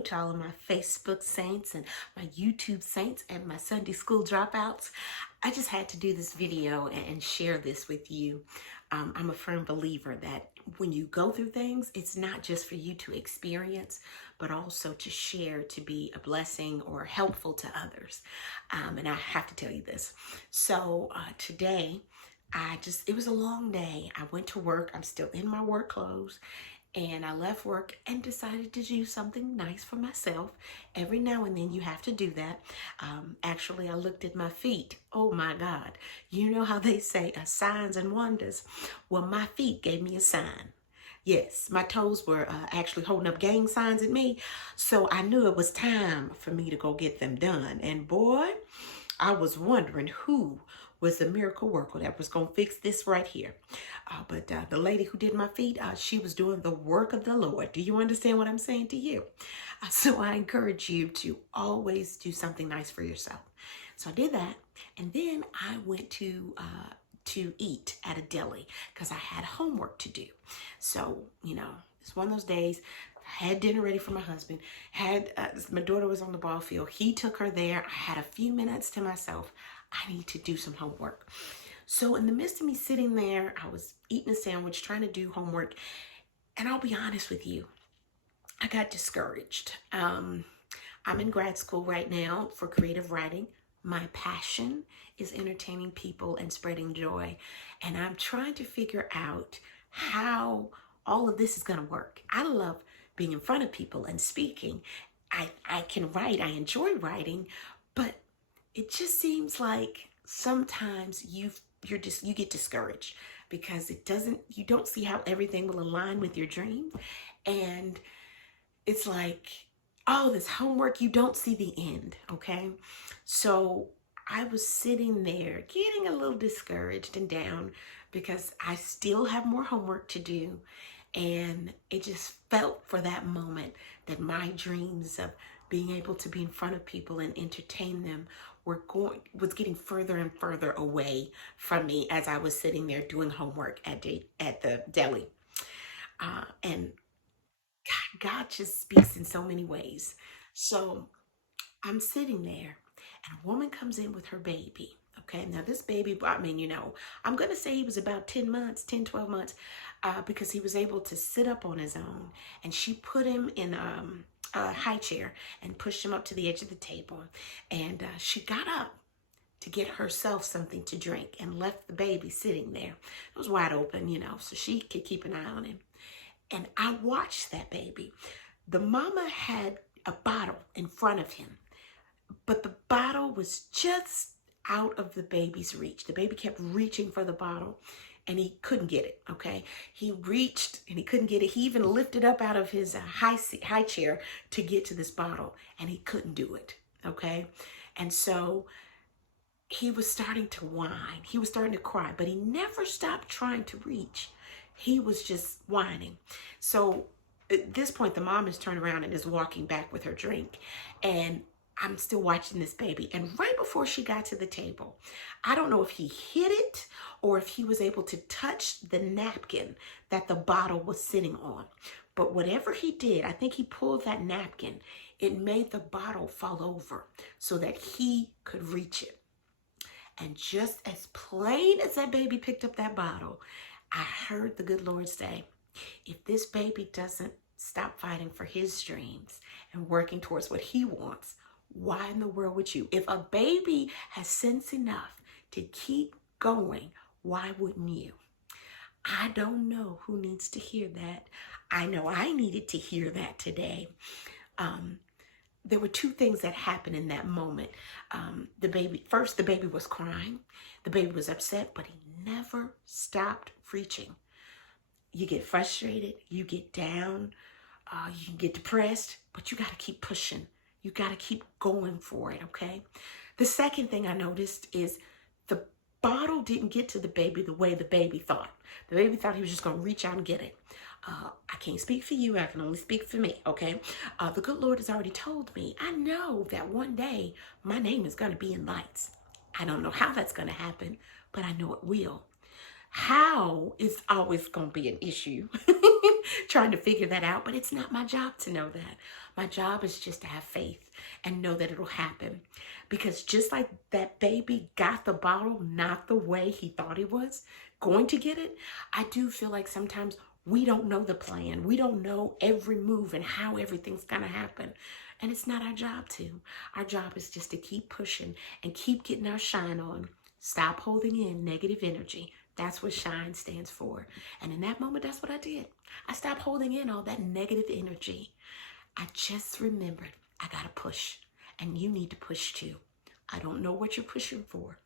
hello to all of my Facebook saints and my YouTube saints and my Sunday school dropouts. I just had to do this video and share this with you. I'm a firm believer that when you go through things, it's not just for you to experience, but also to share, to be a blessing or helpful to others. And I have to tell you this. So today, it was a long day. I went to work. I'm still in my work clothes. And I left work and decided to do something nice for myself. Every now and then you have to do that. Actually, I looked at my feet. Oh my God. You know how they say signs and wonders? Well, my feet gave me a sign. Yes, my toes were actually holding up gang signs at me. So I knew it was time for me to go get them done. And boy, I was wondering who was the miracle worker that was going to fix this right here. But the lady who did my feet, she was doing the work of the Lord. Do you understand what I'm saying to you? So I encourage you to always do something nice for yourself. So I did that. And then I went to eat at a deli because I had homework to do. So, it's one of those days. I had dinner ready for my husband. My daughter was on the ball field. He took her there. I had a few minutes to myself. I need to do some homework. So in the midst of me sitting there, I was eating a sandwich, trying to do homework. And I'll be honest with you, I got discouraged. I'm in grad school right now for creative writing. My passion is entertaining people and spreading joy. And I'm trying to figure out how all of this is going to work. I love being in front of people and speaking. I can write. I enjoy writing, but it just seems like sometimes you get discouraged because you don't see how everything will align with your dream. And it's like, oh, this homework, you don't see the end. Okay. So I was sitting there getting a little discouraged and down because I still have more homework to do. And it just felt for that moment that my dreams of being able to be in front of people and entertain them was getting further and further away from me as I was sitting there doing homework at the deli. And God just speaks in so many ways. So I'm sitting there and a woman comes in with her baby. Okay, now this baby, I'm going to say he was about 10 months, 10, 12 months, because he was able to sit up on his own. And she put him in a high chair and pushed him up to the edge of the table. And she got up to get herself something to drink and left the baby sitting there. It was wide open, so she could keep an eye on him. And I watched that baby. The mama had a bottle in front of him, but the bottle was just out of the baby's reach. The baby kept reaching for the bottle and he couldn't get it, okay? He reached and he couldn't get it. He even lifted up out of his high chair to get to this bottle and he couldn't do it, okay? And so he was starting to whine. He was starting to cry, but he never stopped trying to reach. He was just whining. So at this point, the mom is turned around and is walking back with her drink. And I'm still watching this baby. And right before she got to the table, I don't know if he hit it or if he was able to touch the napkin that the bottle was sitting on. But whatever he did, I think he pulled that napkin. It made the bottle fall over so that he could reach it. And just as plain as that baby picked up that bottle, I heard the good Lord say, if this baby doesn't stop fighting for his dreams and working towards what he wants, why in the world would you? If a baby has sense enough to keep going, why wouldn't you? I don't know who needs to hear that. I know I needed to hear that today. There were two things that happened in that moment. The baby was crying. The baby was upset, but he never stopped reaching. You get frustrated, you get down, you can get depressed, but you got to keep pushing. You got to keep going for it, okay? The second thing I noticed is the bottle didn't get to the baby the way the baby thought. The baby thought he was just going to reach out and get it. I can't speak for you. I can only speak for me, okay? The good Lord has already told me. I know that one day my name is going to be in lights. I don't know how that's going to happen, but I know it will. How is always going to be an issue. Trying to figure that out, but it's not my job to know that. My job is just to have faith and know that it'll happen. Because just like that baby got the bottle not the way he thought he was going to get it, I do feel like sometimes we don't know the plan. We don't know every move and how everything's going to happen. And it's not our job to. Our job is just to keep pushing and keep getting our shine on. Stop holding in negative energy. That's what shine stands for. And in that moment, that's what I did. I stopped holding in all that negative energy. I just remembered I got to push, and you need to push too. I don't know what you're pushing for.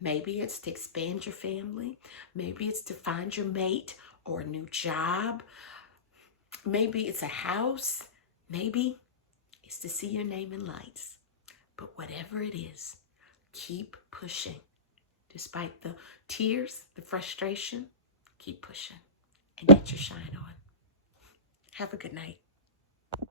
Maybe it's to expand your family. Maybe it's to find your mate or a new job. Maybe it's a house. Maybe it's to see your name in lights. But whatever it is, keep pushing. Despite the tears, the frustration, keep pushing and get your shine on. Have a good night.